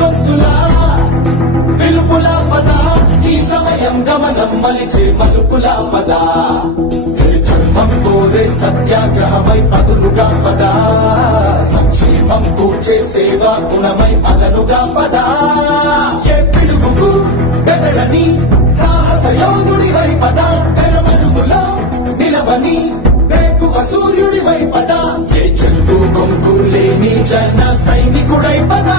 గొంతులా పిలుపులా పద ఈ సమయం గమనం మలిచే మలుపులా పద ధర్మం కోరే సత్యాగ్రహమై పదులుగా పద సంక్షేమం కూర్చే సేవా గుణమై అదనుగా పద ఏ పిలుపుకు బెదరని సాహస యోధుడివై పద తెరమరుగులో నిలవని వేకువ సూర్యుడివై పద ఏ చెట్టు కొంకు లేని జన సైనికుడై పద